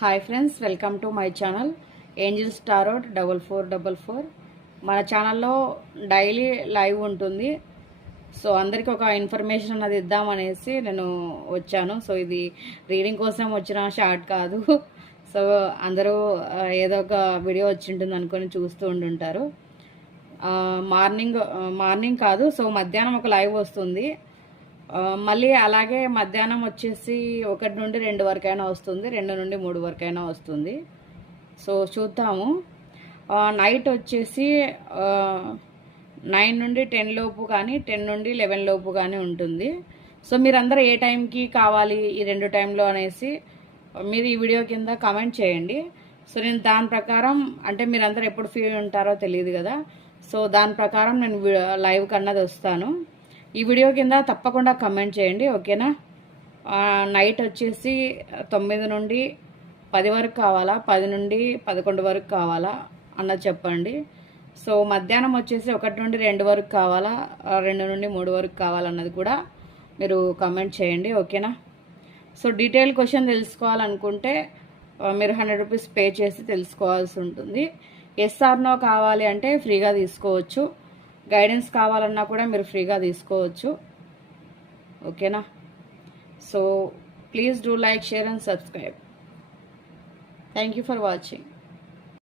Hi friends, welcome to my channel angels tarot 4444. మన ఛానల్లో daily live ఉంటుంది. So అందరికీ ఒక ఇన్ఫర్మేషన్ అన్నది ఇద్దామనేసి నేను వచ్చాను. సో ఇది రీడింగ్ కోసం వచ్చిన షార్ట్ కాదు. సో అందరూ ఏదో ఒక వీడియో వచ్చింటుంది అనుకొని చూస్తూ ఉంటుంటారు. మార్నింగ్ కాదు, సో మధ్యాహ్నం ఒక లైవ్ వస్తుంది. మళ్ళీ అలాగే మధ్యాహ్నం వచ్చేసి 1 నుండి 2 వరకైనా వస్తుంది, 2 నుండి 3 వరకైనా వస్తుంది. సో చూద్దాము. నైట్ వచ్చేసి 9 నుండి 10 లోపు కానీ 10 నుండి 11 లోపు కానీ ఉంటుంది. సో మీరందరూ ఏ టైంకి కావాలి ఈ 2 టైంలో అనేసి మీరు ఈ వీడియో కింద కామెంట్ చేయండి. సో నేను దాని ప్రకారం, అంటే మీరందరూ ఎప్పుడు ఫ్రీ ఉంటారో తెలియదు కదా, సో దాని ప్రకారం నేను లైవ్ కన్నది వస్తాను. ఈ వీడియో కింద తప్పకుండా కమెంట్ చేయండి, ఓకేనా. నైట్ వచ్చేసి 9 నుండి 10 వరకు కావాలా, 10 నుండి 11 వరకు కావాలా అన్నది చెప్పండి. సో మధ్యాహ్నం వచ్చేసి 1 నుండి 2 వరకు కావాలా, 2 నుండి 3 వరకు కావాలన్నది కూడా మీరు కమెంట్ చేయండి, ఓకేనా. సో డీటెయిల్ క్వశ్చన్ తెలుసుకోవాలనుకుంటే మీరు 100 రూపీస్ పే చేసి తెలుసుకోవాల్సి ఉంటుంది. ఎస్ ఆర్ నో కావాలి అంటే ఫ్రీగా తీసుకోవచ్చు. గైడెన్స్ కావాలన్నా కూడా మీరు ఫ్రీగా తీసుకోవచ్చు, ఓకేనా. So please do like, share and subscribe. Thank you for watching.